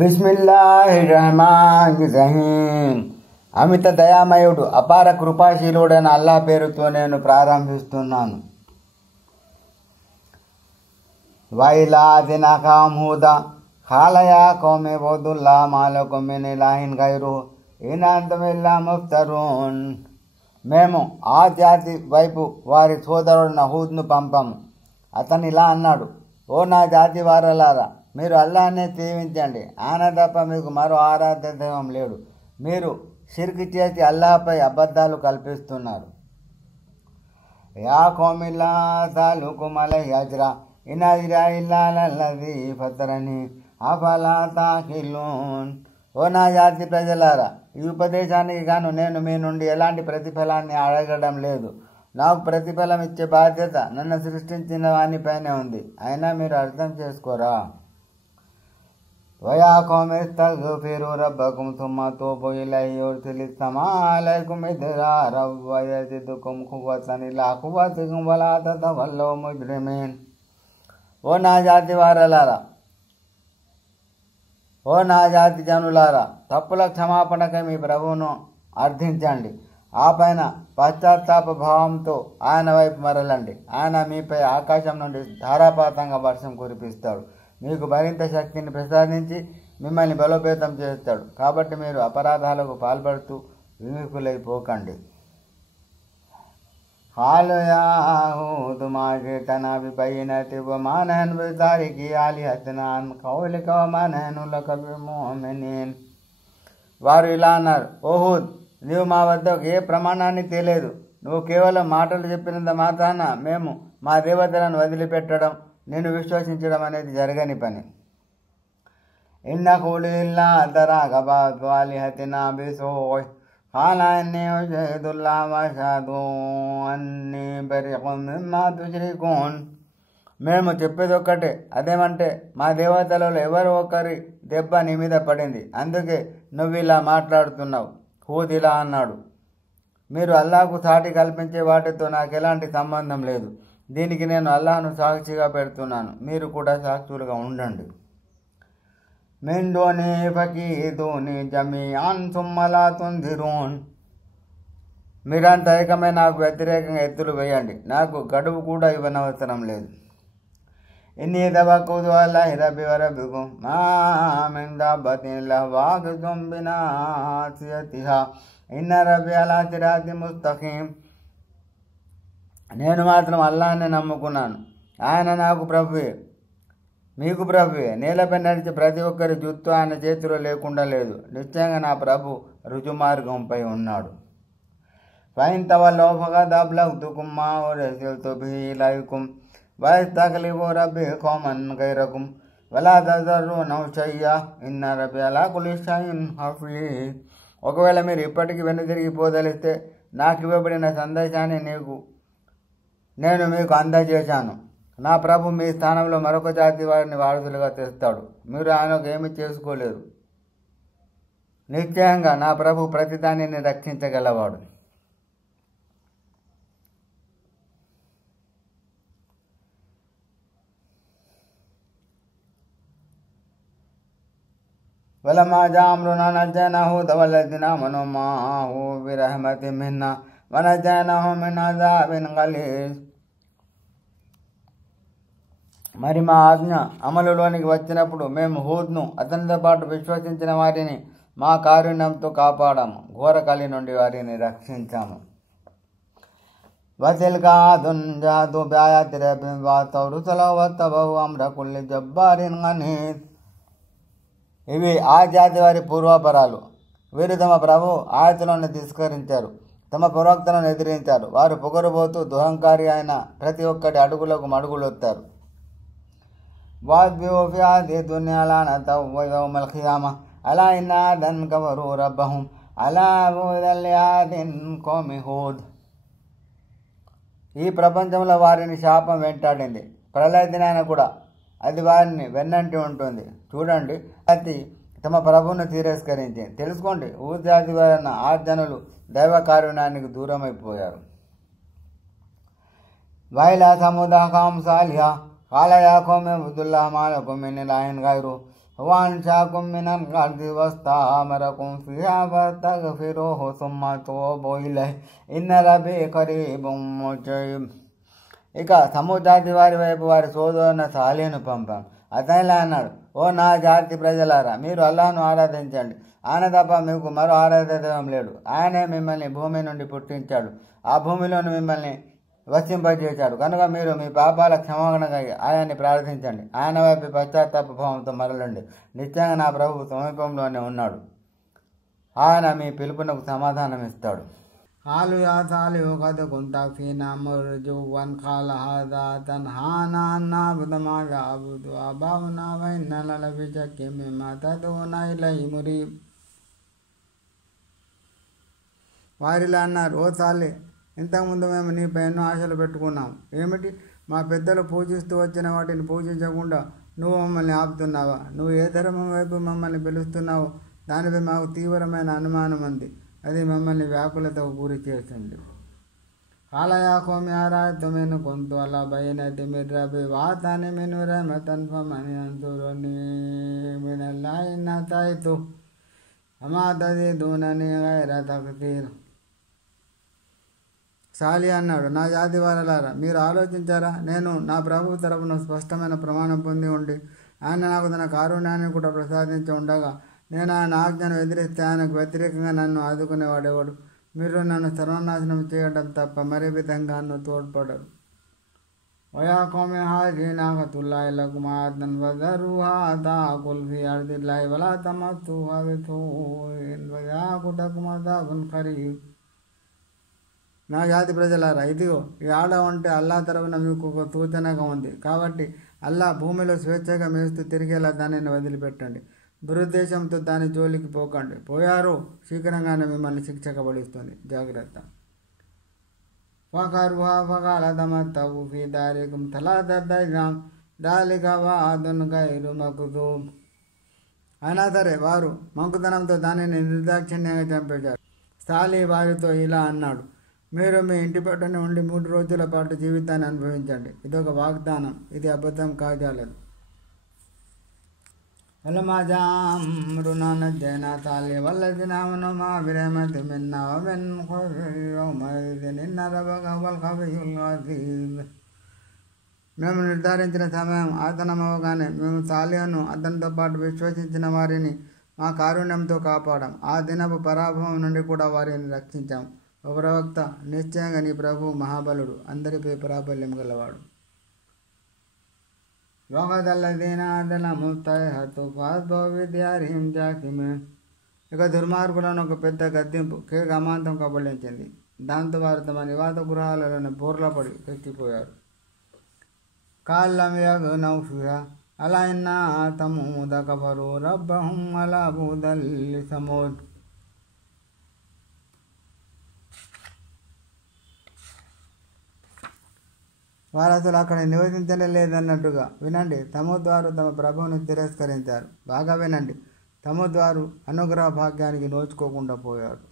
బిస్మిల్లాహిర్రహమానిర్రహీం. అమిత దయామయుడు అపార కృపాశీలుడైన అల్లా పేరుతో నేను ప్రారంభిస్తున్నాను. వైలాదిన కామూదా ఖాలయా కౌమి బౌదుల్లా మాలకుం మిన్ ఇలాహిన్ గైరు ఇన్ అంతుం ఇల్లా ముఫ్తరూన్. మేము ఆ జాతి వైపు వారి సోదరుడు హూద్ను పంపాము. అతను ఇలా అన్నాడు, ఓ నా జాతి వారలారా, మీరు అల్లాహ్నే సేవించండి, ఆయన తప్ప మీకు మరో ఆరాధ్య దైవం లేడు. మీరు షిర్క్ చేసి అల్లాహ్పై అబద్ధాలు కల్పిస్తున్నారు. యా కౌమి లా అస్అలుకుం అలైహి అజ్రా ఇన్ అజ్రియా ఇల్లా అలల్లజీ ఫతరనీ అఫలా తాఖిలూన్. ఓ నా జాతి ప్రజలారా, ఈ ఉపదేశానికి గాను నేను మీ నుండి ఎలాంటి ప్రతిఫలాన్ని అడగడం లేదు. నాకు ప్రతిఫలం ఇచ్చే బాధ్యత నన్ను సృష్టించిన వానిపైనే ఉంది. అయినా మీరు అర్థం చేసుకోరా. వయా కౌమి ఇస్తగ్ఫిరూ రబ్బకుం సుమ్మ తూబూ ఇలైహి యుర్సిలిస్ సమాఅ అలైకుం మిద్రారం వయజిద్కుం ఖువ్వతన్ ఇలా ఖువ్వతికుం వలా తతవల్లవ్ ముజ్రిమీన్. ఓ నా జాతి వారలారా, ఓ నా జాతి జనులారా, తప్పుల క్షమాపణకై మీ ప్రభువును అర్థించండి. ఆ పైన పశ్చాత్తాప భావంతో ఆయన వైపు మరలండి. ఆయన మీపై ఆకాశం నుండి ధారాపాతంగా వర్షం కురిపిస్తాడు, మీకు మరింత శక్తిని ప్రసాదించి మిమ్మల్ని బలోపేతం చేస్తాడు. కాబట్టి మీరు అపరాధాలకు పాల్పడుతూ విముఖులైపోకండి. ఖాలు యా హూద్ మా జి'తనా బిబయ్యినతిన్ వమా నహ్ను బితారికీ ఆలిహతినా అన్ ఖౌలిక వమా నహ్ను లక బిముమినీన్. వారు ఇలా అన్నారు, ఓ హూద్, నీవు మా వద్దకు ఏ ప్రమాణాన్ని తేలేదు. నువ్వు కేవలం మాటలు చెప్పినంత మాత్రాన మేము మా దేవతలను వదిలిపెట్టడం, నిన్ను విశ్వసించడం అనేది జరగని పని. ఇన్ నఖూలు ఇల్లా తరాక బఅదు ఆలిహతినా బిసూఇ ఖాల ఇన్నీ ఉష్హిదుల్లాహ వఅష్హదు అన్నీ బరీఉం మిమ్మా తుష్రికూన్. మేము చెప్పేది ఒక్కటే, అదేమంటే మా దేవతలలో ఎవరో ఒకరి దెబ్బ నీ మీద పడింది, అందుకే నువ్వు ఇలా మాట్లాడుతున్నావు. హూద్ ఇలా అన్నాడు, మీరు అల్లాహకు సాటి కల్పించే వాటితో నాకు ఎలాంటి సంబంధం లేదు. దీనికి నేను అల్లాహ్ను సాక్షిగా పెడుతున్నాను, మీరు కూడా సాక్షులుగా ఉండండి. మిన్ దూని ఫకీదూని జమీఅన్ సుమ్మ లా తుందిరూన్. మీరంతా ఏకమై నాకు వ్యతిరేకంగా ఎత్తులు వేయండి, నాకు గడువు కూడా ఇవ్వనవసరం లేదు. ఇన్నీ తవక్కల్తు అలైహి రబ్బీ వ రబ్బికుం మా మిన్ దాబ్బతిన్ ఇల్లా హువ ఆఖిజుం బినాసియతిహా ఇన్న రబ్బీ అలా సిరాతిన్ ముస్తఖీం. నేను మాత్రం అల్లాహ్నే నమ్ముకున్నాను, ఆయన నాకు ప్రభువే, మీకు ప్రభువే. నేలపై నడిచే ప్రతి ఒక్కరి జుత్తు ఆయన చేతిలో లేకుండా లేదు. నిశ్చయంగా నా ప్రభు రుజుమార్గంపై ఉన్నాడు. ఫైన్ తవల్లవ్ ఫఖద్ అబ్లగ్తుకుం మా ఉర్సిల్తు బిహి ఇలైకుం వయస్తఖ్లిఫు రబ్బీ ఖౌమన్ గైరకుం వలా తజర్రూనహు షయ్యా ఇన్న రబ్బీ అలా కుల్లి షైఇన్ హఫీజ్. ఒకవేళ మీరు ఇప్పటికీ వెనుదిరిగి పోదలిస్తే నాకు ఇవ్వబడిన సందేశాన్ని నేను మీకు అందజేశాను. నా ప్రభు మీ స్థానంలో మరొక జాతి వారిని వారసులుగా తెస్తాడు, మీరు ఆయనకు ఏమి చేసుకోలేరు. నిశ్చయంగా నా ప్రభు ప్రతిదానిని రక్షించగలవాడు. వలమ్మా జా అమ్రునా నజ్జైనా హూద వల్లజీనా ఆమనూ మఅహు బిరహ్మతిన్ మిన్నా వనజ్జైనాహుం మిన్ అజాబిన్ గలీజ్. మరి మా ఆజ్ఞ అమలులోనికి వచ్చినప్పుడు మేము హూద్ను అతనితో పాటు విశ్వసించిన వారిని మా కారుణ్యంతో కాపాడాము, ఘోర కలి నుండి వారిని రక్షించాము. వతిల్కా ఆదున్ జహదు బిఆయాతి రబ్బిహిం వఅసౌ రుసులహు వత్తబఉ అమ్ర కుల్లి జబ్బారిన్ అనీద్. ఇవి ఆ జాతి వారి పూర్వాపరాలు. వీరు తమ ప్రభు ఆయతులను తిరస్కరించారు, తమ ప్రవక్తలను ఎదిరించారు. వారు పొగరుబోతూ దుహంకారి అయిన ప్రతి ఒక్కటి అడుగులకు మడుగులొత్తారు. వాద్బిహు ఫీ హాదిహి దున్యా లఅనతన్ వ యౌమల్ ఖియామహ్ అలా ఇన్న ఆదన్ కఫరూ రబ్బహుం అలా బు'దన్ లిఆదిన్ కౌమి హూద్. ఈ ప్రపంచంలో వారిని శాపం వెంటాడింది, ప్రళయ దినాన కూడా అది వారిని వెన్నంటి ఉంటుంది. చూడండి, అది తమ ప్రభువును తిరస్కరించింది. తెలుసుకోండి, హూద్ జాతి వారైన ఆ జనులు దైవ కారుణ్యానికి దూరమైపోయారు. వైలా సముదా ఖౌమ్ సాలిహా ఖాల యా కౌమి ఉబ్దుల్లాహ మా లకుం మిన్ ఇలాహిన్ గైరుహు وأنشأكم من الأرض واستعمركم فيها فاستغفروه ثم توبوا إليه إن ربي قريب مجيب. ఇక సముజాతి వారి వైపు వారి సోదరున సాలీను పంపాం. అతనిలా అన్నాడు, ఓ నా జాతి ప్రజలారా, మీరు అల్లాహ్ను ఆరాధించండి. ఆయన తప్ప మీకు మరో ఆరాధ్య దైవం లేడు. ఆయనే మిమ్మల్ని భూమి నుండి పుట్టించాడు, ఆ భూమిలోని మిమ్మల్ని వసింపజేశాడు. కనుక మీరు మీ పాపాల క్షమాపణగా ఆయన్ని ప్రార్థించండి. ఆయన వైపు పశ్చాత్తాప భావంతో మరలండి. నిశ్చయంగా నా ప్రభు సమీపంలోనే ఉన్నాడు, ఆయన మీ పిలుపునకు సమాధానం ఇస్తాడు. قالوا يا صالح قد كنت فينا مرجوا قال هذا تنهانا أن نعبد ما يعبد آباؤنا وإننا لفي شك مما تدعونا إليه مريب. వారిలా అన్నారు, ఓ సాలే, ఇంతకుముందు మేము నీపై ఎన్నో ఆశలు పెట్టుకున్నాం. ఏమిటి? మా పెద్దలు పూజిస్తూ వచ్చిన వాటిని పూజించకుండా నువ్వు మమ్మల్ని ఆపుతున్నావా? నువ్వు ఏ ధర్మం వైపు మమ్మల్ని పిలుస్తున్నావో దానిపై మాకు తీవ్రమైన అనుమానం ఉంది. అది మమ్మల్ని వ్యాకులతో గురి చేస్తుంది. కాలయా కోమి ఆరాయతమైన కొంత అలా బయనటి మిర్రబి వాతాని మిను రమతన్ ఫమని అంతురుని మినల్లాయిన తాయితు అమాతది దూనని గైర తక్తీర్. సాలి అన్నాడు, నా జాతి వారలారా, మీరు ఆలోచించారా? నేను నా ప్రభు తరపున స్పష్టమైన ప్రమాణం పొంది ఉండి ఆయన నాకు తన కారుణ్యాన్ని కూడా ప్రసాదించి ఉండగా నేను ఆయన ఆజ్ఞను ఎదిరిస్తే ఆయనకు వ్యతిరేకంగా నన్ను ఆదుకునేవాడేవాడు. మీరు నన్ను సర్వనాశనం చేయడం తప్ప మరే విధంగా నన్ను తోడ్పడరు. వయా కౌమి హాజీనాకతుల్లాహి లకుమ్ ఆదన్ వజరుహా తాకుల్ ఫీ అర్దిల్లాహి వలా తమస్సుహా బిసూఇన్ వయాకుటకుమ్ అదాబున్ ఖరీబ్. నా జాతి ప్రజలారా, ఇదిగో ఈ ఆడ ఉంటే అల్లా తరపున మీకు ఒక సూచనగా ఉంది. కాబట్టి అల్లా భూమిలో స్వేచ్ఛగా మేస్తూ తిరిగేలా దానిని వదిలిపెట్టండి. దురుద్దేశంతో దాని జోలికి పోకండి. పోయారు, శీఘ్రంగానే మిమ్మల్ని శిక్షక పడిస్తుంది. జాగ్రత్త. ఫకరుహా ఫకాల తమత్తవు ఫీ దారికుమ్ తలాతత అయ్యామ్ దాలిక వఅదున్ గైరు మక్దూబ్. అయినా సరే వారు మంకుతనంతో దానిని నిర్దాక్షిణ్యంగా చంపేశారు. సాలి వారితో ఇలా అన్నాడు, మీరు మీ ఇంటి పట్టున ఉండి 3 రోజుల పాటు జీవితాన్ని అనుభవించండి. ఇదొక వాగ్దానం, ఇది అబద్ధం కాజాలదు. فلما جاء أمرنا نجينا صالحا والذين آمنوا معه برحمة منا ومن خزي يومئذ إن ربك هو القوي العزيز. మేము నిర్ధారించిన సమయం ఆసన్నమవగానే మేము సాలిహును అతనితో పాటు విశ్వసించిన వారిని మా కారుణ్యంతో కాపాడాం. ఆ దినపు పరాభవం నుండి కూడా వారిని రక్షించాం. ఓ ప్రవక్త, నిశ్చయంగా నీ ప్రభు మహాబలుడు, అందరిపై ప్రాబల్యం గలవాడు. ఇక దుర్మార్గులను ఒక పెద్ద గద్దెంపు కేక అమాంతం కబళించింది. దాంతో వారు తమ నివాస గృహాలలోనే బోర్లపడి చచ్చిపోయారు. అలా ఇన్నా తమూద కఫరు రబ్బహుం అలా బూదల్లి సమూద్. వారు అసలు అక్కడ నివసించలే లేదన్నట్టుగా వినండి. తమూద్ వారు తమ ప్రభువును తిరస్కరించారు. బాగా వినండి, తమూద్ వారు అనుగ్రహ భాగ్యానికి నోచుకోకుండా పోయారు.